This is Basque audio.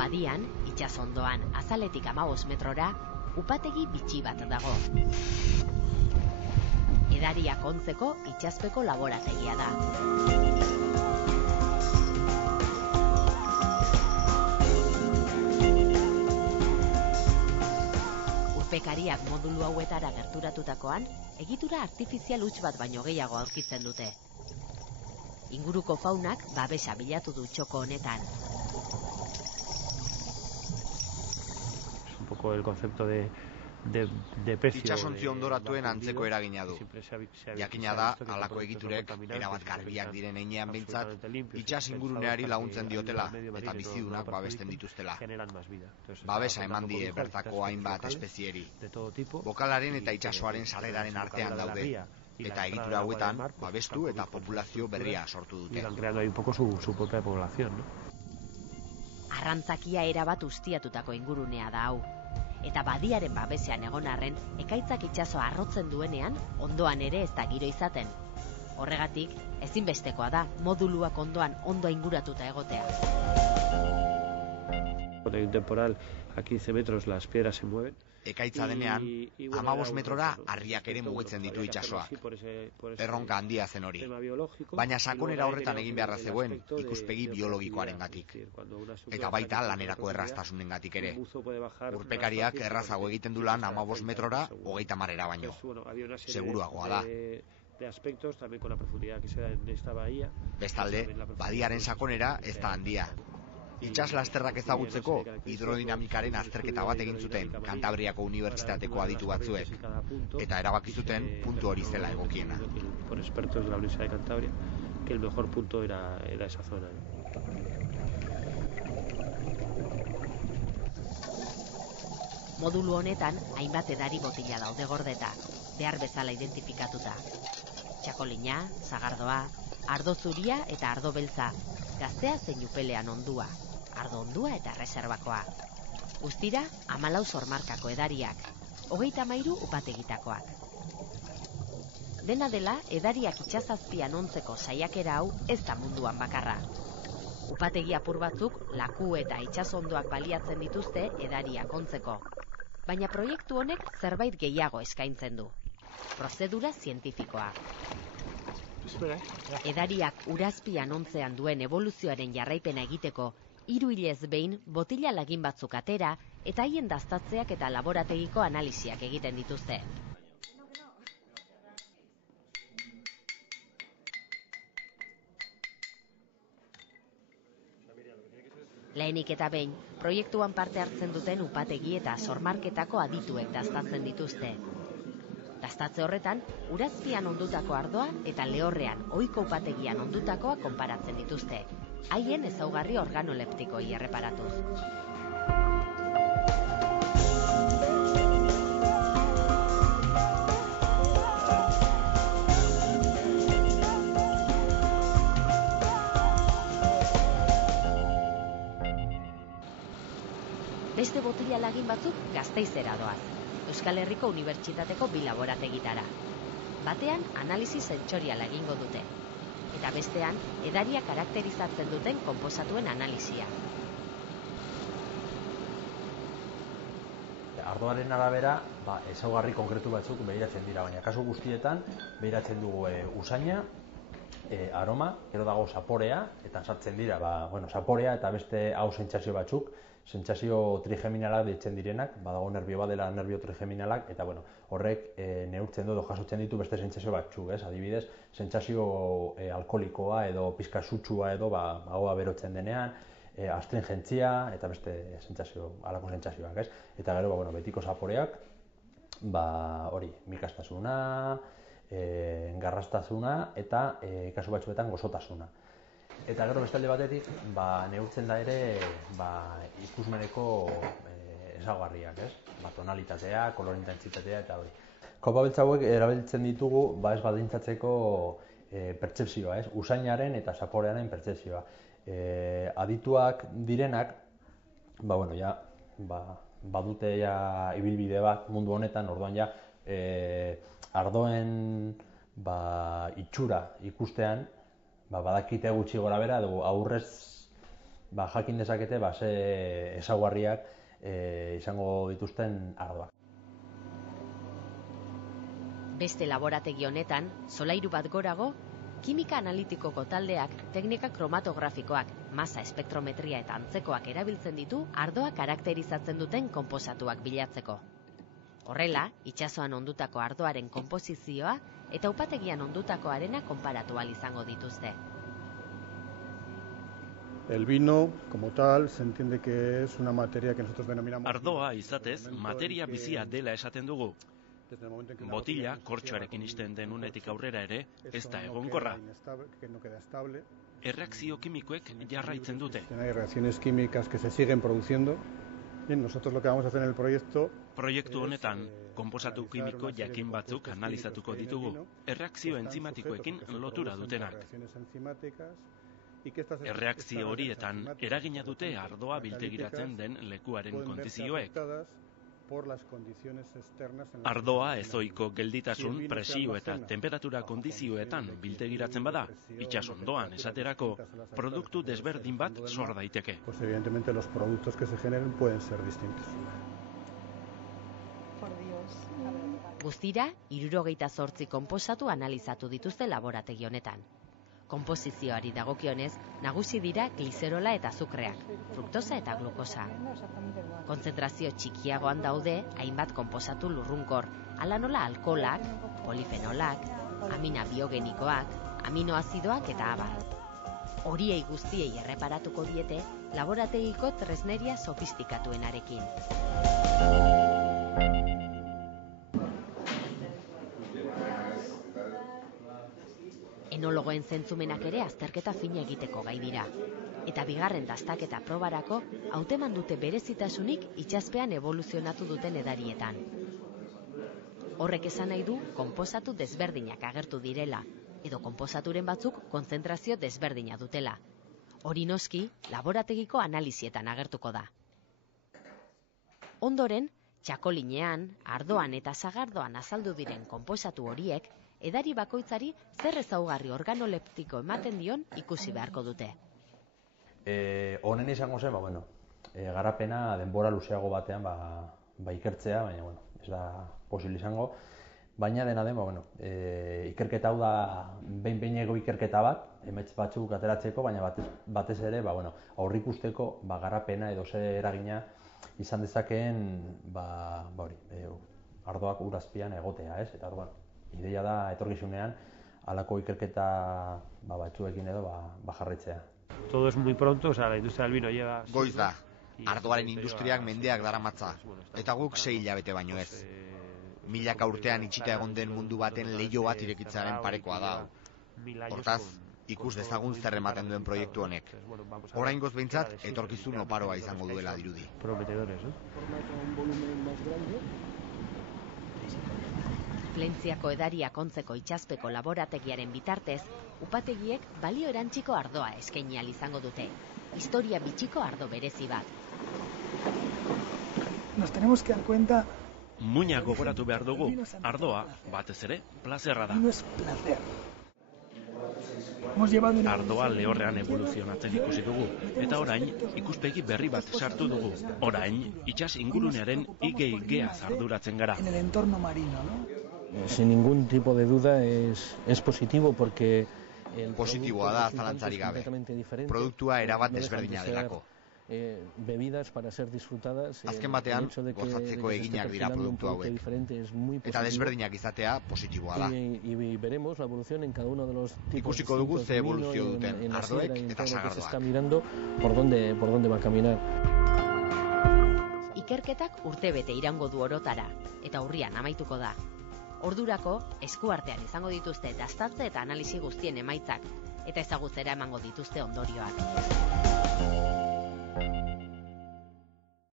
badian, itsasondoan azaletik 15 metrora, upategi bitxi bat dago. Edariak ontzeko itsaspeko laborategia da. Urpekariak modulu hauetara gerturatutakoan, egitura artifizial huts bat baino gehiago aurkitzen dute. Inguruko faunak babesa bilatu du txoko honetan. Un poco el concepto de pecio. Itsasontzi ondoratuen antzeko eragina du. Jakina da, halako egiturek, erabat garbiak diren heinean behintzat, itsas inguruneari laguntzen diotela, eta bizidunak babesten dituztela. Babesa eman die bertako hainbat espezieri. Bokalaren eta itsasoaren sarreraren artean daude. Eta egitura hauetan, babestu eta populazio berria sortu dute. Creando ahí un poco su propia población, ¿no? Arrantzakia erabat ustiatutako ingurunea da hau. Eta badiaren babesean egon arren, ekaitzak itsasoa arrotzen duenean, ondoan ere ez da giro izaten. Horregatik, ezinbestekoa da moduluak ondoan ondo inguratuta egotea. Cuando hay un temporal a 15 metros las piedras se mueven. Ekaitza denean, 15 metrora harriak ere mugitzen ditu itsasoak. Erronka handia zen hori. Baina sakonera horretan egin beharra zegoen ikuspegi biologikoarengatik. Eta baita lanerako erraztasunengatik ere. Urpekariak errazago egiten du lan 15 metrora 30 baino. Seguruagoa da. Bestalde, badiaren sakonera ez da handia. Itsas lasterrak ezagutzeko hidrodinamikaren azterketa bat egin zuten Kantabriako Unibertsitateko aditu batzuek, eta erabaki zuten puntu hori zela egokiena. Por expertos de la Universidad de Cantabria, que el mejor punto era esa zona. Modulu honetan hainbat edari botila daude gordeta, behar bezala identifikatuta. Txakolina, sagardoa, ardo zuria eta ardo beltza, gaztea zein upelean ondua, ardo ondua eta reserbakoa. Guztira, 14 sormarkako edariak, 33 upategitakoak. Dena dela, edariak itsasazpian ontzeko saiakera hau ez da munduan bakarra. Upategi apur batzuk laku eta itsasondoak baliatzen dituzte edariak ontzeko. Baina proiektu honek zerbait gehiago eskaintzen du. Prozedura zientifikoa. Edariak urazpian ontzean duen eboluzioaren jarraipena egiteko, 3 hilez behin botila lagin batzuk atera eta haien daztatzeak eta laborategiko analisiak egiten dituzte. Lehenik eta behin, proiektuan parte hartzen duten upategi eta sormarketako adituek daztatzen dituzte. Daztatze horretan, urazpian ondutako ardoa eta lehorrean ohiko upategian ondutakoa konparatzen dituzte, haien ezaugarri organoleptikoi erreparatuz. Beste botila lagin batzuk Gasteizera doaz, Euskal Herriko Unibertsitateko 2 laborategitara. Batean analisi sentsoriala egingo dute, eta bestean edaria karakterizatzen duten konposatuen analisia. Ardoaren arabera, ezaugarri konkretu batzuk behiratzen dira, baina kasu guztietan behiratzen dugu usaina, aroma, gero dago zaporea, eta sartzen dira, zaporea eta beste hau sentsazio batzuk, sentsazio trigeminalak deitzen direnak, badago nerbio bat dela nerbio trigeminalak, eta horrek neurtzen du edo jasotzen ditu beste sentsazio batzuk, adibidez, sentsazio alkoholikoa edo pixka sutsua edo ahoa berotzen denean, astringentzia eta beste sentsazio, halako sentsazioak, Eta gero, betiko zaporeak, hori, mikastasuna, garrastasuna eta kasu batzuetan gozotasuna. Eta gero bestalde batetik, neurtzen da ere ikusmeneko ezaugarriak, tonalitatea, kolore intentsitatea eta hori. Kopa beltz hauek erabiltzen ditugu ez baldintzatzeko pertzepzioa, usainaren eta zaporearen pertzepzioa. Adituak direnak, badute ibilbide bat mundu honetan, orduan ardoen itxura ikustean, badakite gutxi gora bera, aurrez jakin dezakete ze ezaugarriak izango dituzten ardoak. Beste laborategi honetan, solairu bat gorago, kimika analitikoko taldeak, teknika kromatografikoak, masa espektrometria eta antzekoak erabiltzen ditu ardoa karakterizatzen duten konposatuak bilatzeko. Horrela, itsasoan ondutako ardoaren konposizioa eta upategian ondutakoarena konparatu ahal izango dituzte. El vino, como tal, se entiende que es una materia que nosotros denominamos... Ardoa izatez, materia bizia dela esaten dugu. Botila, kortxoarekin isten den unetik aurrera ere, ez da egonkorra. Erreakzio kimikoek jarraitzen dute. Hay reacciones químicas que se siguen produciendo. Bien, nosotros lo que vamos a hacer en el proyecto... Proiektu honetan, konposatu kimiko jakin batzuk analizatuko ditugu, erreakzio entzimatikoekin lotura dutenak. Erreakzio horietan eragina dute ardoa biltegiratzen den lekuaren kondizioek. Ardoa ezoiko gelditasun, presio eta temperatura kondizioetan biltegiratzen bada, itsasondoan esaterako, produktu desberdin bat sor daiteke. Pues evidentemente los productos que se generen pueden ser distintos. Guztira, 78 konposatu analizatu dituzte laborategi honetan. Konposizioari dagokionez, nagusi dira glizerola eta azukreak, fruktosa eta glukosa. Kontzentrazio txikiagoan daude hainbat konposatu lurrunkor, hala nola alkoholak, polifenolak, amina biogenikoak, aminoazidoak eta abar. Horiei guztiei erreparatuko diete laborategiko tresneria sofistikatuenarekin. Enologoen zentzumenak ere azterketa fina egiteko gai dira. Eta bigarren dastaketa probarako hauteman dute berezitasunik itsaspean evoluzionatu duten edarietan. Horrek esan nahi du konposatu desberdinak agertu direla, edo konposaturen batzuk kontzentrazio desberdina dutela. Hori noski, laborategiko analizietan agertuko da. Ondoren, txakolinean, ardoan eta sagardoan azaldu diren konposatu horiek, edari bakoitzari zer ezaugarri organoleptiko ematen dion ikusi beharko dute. Honen izango zen, garapena denbora luzeago batean ikertzea, baina ez da posible izango. Baina dena den, ikerketa hau da behin-behineko ikerketa bat, emaitz batzuk ateratzeko, baina batez ere aurrikusteko garapena edo zer eragina izan dezakeen ardoak ur azpian egotea, ez? Eta ideia da etorkizunean halako ikerketa batzuekin edo jarraitzea. Todo es muy pronto, la industria del vino lleva... Goiz da, ardoaren industriak mendeak daramatza, eta guk 6 hilabete baino ez. Milaka urtean itxita egon den mundu baten leiho bat irekitzaren parekoa da. Hortaz, ikus dezagun zer ematen duen proiektu honek. Oraingoz behintzat, etorkizun oparoa izango duela dirudi. Prometedores, Plentziako edaria kontzeko itsaspeko laborategiaren bitartez, upategiek balio erantziko ardoa eskaini ahal izango dute. Historia bitxiko ardo berezi bat. Nos tenemos que dar cuenta... Muina gogoratu behar dugu, ardoa, batez ere, plazerra da. No es placer. Ardoa lehorrean evoluzionatzen ikusi dugu, eta orain ikuspegi berri bat sartu dugu. Orain, itsas ingurunearen geaz arduratzen gara. En el entorno marino, ¿no? Sin ningún tipo de duda es positivo porque... Positiboa da zalantzarik gabe. Produktua erabat desberdina delako. Bebidas para ser disfrutadas. Azken batean, gozatzeko eginak dira produktu hauek. Eta desberdinak izatea positiboa da. Ikusiko dugu ze evoluzio duten ardoek eta sagardoak. Está mirando por dónde va a caminar. Ikerketak urtebete iraungo du orotara, eta urrian amaituko da. Ordurako, eskuartean izango dituzte dastatze eta analisi guztien emaitzak, eta ezagutzera emango dituzte ondorioak.